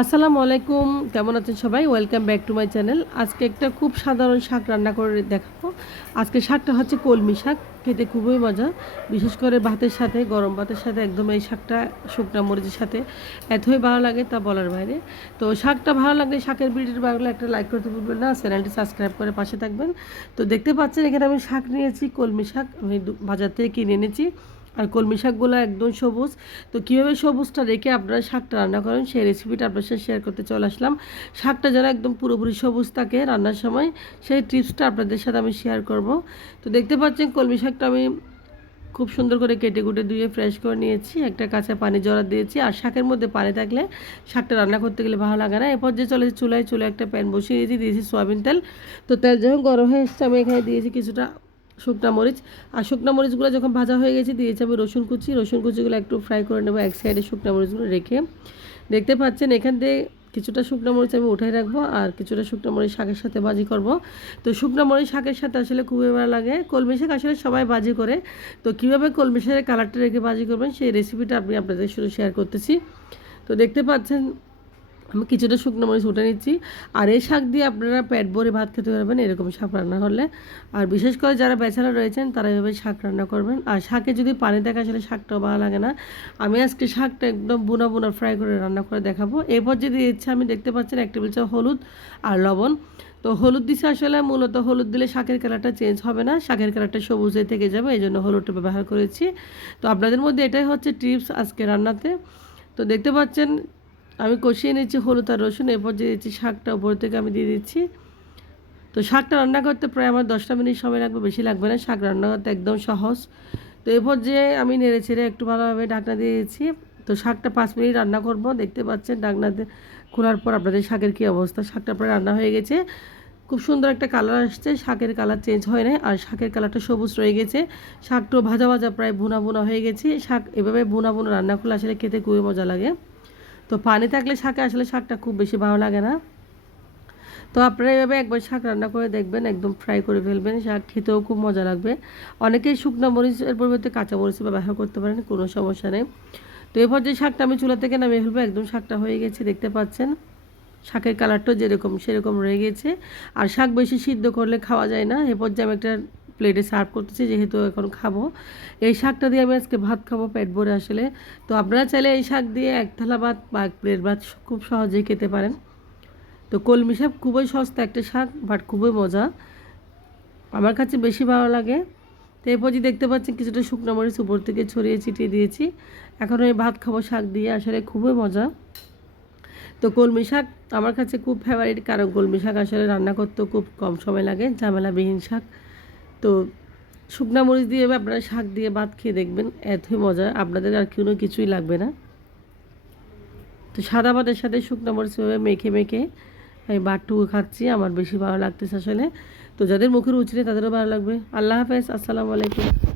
আসসালামু আলাইকুম, কেমন আছেন সবাই? Welcome back to my channel. আজকে একটা খুব সাধারণ শাক রান্না করে দেখাবো। আজকে শাকটা হচ্ছে কলমি শাক। খেতে খুবই মজা, বিশেষ করে ভাতের সাথে, গরম ভাতের সাথে একদম এই শাকটা শুকনা মরিচের সাথে এতই ভালো লাগে তা বলার বাইরে। তো শাকটা ভালো লাগলে, শাকের ভিডিওটি ভালো লাগলে একটা লাইক করতে ভুলবেন না, চ্যানেলটি সাবস্ক্রাইব করে পাশে থাকবেন। তো দেখতে পাচ্ছেন এখানে আমি শাক নিয়েছি, কলমি শাক আমি বাজার থেকে কিনে এনেছি। আর কলমি শাকগুলো একদম সবুজ। তো কীভাবে সবুজটা রেখে আপনারা শাকটা রান্না করেন সেই রেসিপিটা আপনার সাথে শেয়ার করতে চলে আসলাম। শাকটা যেন একদম পুরোপুরি সবুজ থাকে রান্নার সময়, সেই টিপসটা আপনাদের সাথে আমি শেয়ার করব। তো দেখতে পাচ্ছেন কলমি শাকটা আমি খুব সুন্দর করে কেটে কুটে ধুয়ে ফ্রেশ করে নিয়েছি। একটা কাঁচা পানি জড়া দিয়েছি। আর শাকের মধ্যে পানি থাকলে শাকটা রান্না করতে গেলে ভালো লাগে না। এরপর যে চলে চুলে একটা প্যান বসিয়ে দিয়েছি সয়াবিন তেল। তো তেল যখন গরম হয়ে এসছে আমি এখানে দিয়েছি কিছুটা শুকনা মরিচ। আর শুকনা মরিচগুলো যখন ভাজা হয়ে গেছে দিয়েছি আমি রসুন কুচিগুলো একটু ফ্রাই করে নেবো এক সাইডে শুকনা মরিচগুলো রেখে। দেখতে পাচ্ছেন এখান থেকে কিছুটা শুকনো মরিচ আমি উঠাই রাখবো আর কিছুটা শুকনো মরিচ শাকের সাথে ভাজি করব। তো শুকনো মরিচ শাকের সাথে আসলে খুবই ভালো লাগে। কলমি শাক আসলে সবাই ভাজি করে, তো কীভাবে কলমি শাকের কালারটা রেখে ভাজি করবেন সেই রেসিপিটা আমি আপনাদের সাথে শেয়ার করতেছি। তো দেখতে পাচ্ছেন আমি কিছুটা শুকনো মরিচ উঠে নিচ্ছি। আর এই শাক দিয়ে আপনারা পেট ভরে ভাত খেতে পারবেন এরকম শাক রান্না করলে। আর বিশেষ করে যারা ব্যাচেলার রয়েছেন তারা এভাবে শাক রান্না করবেন। আর শাকে যদি পানি থাকে আসলে শাকটাও ভালো লাগে না। আমি আজকে শাকটা একদম বুনা বুনা ফ্রাই করে রান্না করে দেখাবো। এরপর যদি ইচ্ছা আমি দেখতে পাচ্ছেন 1 টেবিল চামচ হলুদ আর লবণ। তো হলুদ দিছে আসলে মূলত হলুদ দিলে শাকের কালারটা চেঞ্জ হবে না, শাকের কালারটা সবুজে থেকে যাবে, এই জন্য হলুদটা ব্যবহার করেছি। তো আপনাদের মধ্যে এটাই হচ্ছে টিপস আজকে রান্নাতে। তো দেখতে পাচ্ছেন আমি কষিয়ে নিচ্ছি হলুদ আর রসুন। এরপর দিয়ে দিচ্ছি শাকটা, উপর থেকে আমি দিয়ে দিচ্ছি। তো শাকটা রান্না করতে প্রায় আমার 10টা মিনিট সময় লাগবে, বেশি লাগবে না। শাক রান্না করতে একদম সহজ। তো এরপর যে আমি নেড়ে ছেড়ে একটু ভালোভাবে ঢাকনা দিয়ে দিয়েছি। তো শাকটা 5 মিনিট রান্না করব। দেখতে পাচ্ছেন ঢাকনা খোলার পর আপনাদের শাকের কী অবস্থা। শাকটা প্রায় রান্না হয়ে গেছে, খুব সুন্দর একটা কালার আসছে, শাকের কালার চেঞ্জ হয় না আর শাকের কালারটা সবুজ রয়ে গেছে। শাকটাও ভাজা ভাজা প্রায় ভুনা ভুনা হয়ে গেছে। শাক এভাবে ভুনা ভুনা রান্না করলে আসলে খেতে খুবই মজা লাগে। তো পানি থাকলে শাকে আসলে শাকটা খুব বেশি ভালো লাগে না। তো আপনারা এভাবে একবার শাক রান্না করে দেখবেন, একদম ফ্রাই করে ফেলবেন, শাক খেতেও খুব মজা লাগবে। অনেকেই শুকনো মরিচের পরিবর্তে কাঁচা মরিচ ব্যবহার করতে পারেন, কোনো সমস্যা নেই। তো এরপর যে শাকটা আমি চুলা থেকে নামিয়ে ফেলবো, একদম শাকটা হয়ে গেছে। দেখতে পাচ্ছেন শাকের কালারটাও যেরকম সেরকম রয়ে গেছে। আর শাক বেশি সিদ্ধ করলে খাওয়া যায় না। এরপর যে আমি একটা প্লেটে সার্ভ করতেছি, যেহেতু এখন খাবো এই শাকটা দিয়ে, আমি আজকে ভাত খাবো পেট ভরে আসলে। তো আপনারা চাইলে এই শাক দিয়ে 1 থালা ভাত বা 1 প্লেট ভাত খুব সহজেই খেতে পারেন। তো কলমি শাক খুবই সস্তা একটা শাক, বাট খুবই মজা, আমার কাছে বেশি ভালো লাগে। তো এরপর যে দেখতে পাচ্ছেন কিছুটা শুকনো মরিচ উপর থেকে ছড়িয়ে ছিটিয়ে দিয়েছি। এখন আমি ভাত খাবো শাক দিয়ে, আসলে খুবই মজা। তো কলমি শাক আমার কাছে খুব ফেভারিট, কারণ কলমি শাক আসলে রান্না করতেও খুব কম সময় লাগে, ঝামেলাবিহীন শাক। তো শুকনা মরিচ দিয়ে আপনারা শাক দিয়ে ভাত খেয়ে দেখবেন, এতই মজা, আপনাদের আর কোনো কিছুই লাগবে না। তো সাদা ভাতের সাথে শুকনা মরিচ মেখে মেখে আমি ভাতটুকু খাচ্ছি, আমার বেশি ভালো লাগতেছে আসলে। তো যাদের মুখের রুচি নেই তাদেরও ভালো লাগবে। আল্লাহ হাফেজ, আসসালামু আলাইকুম।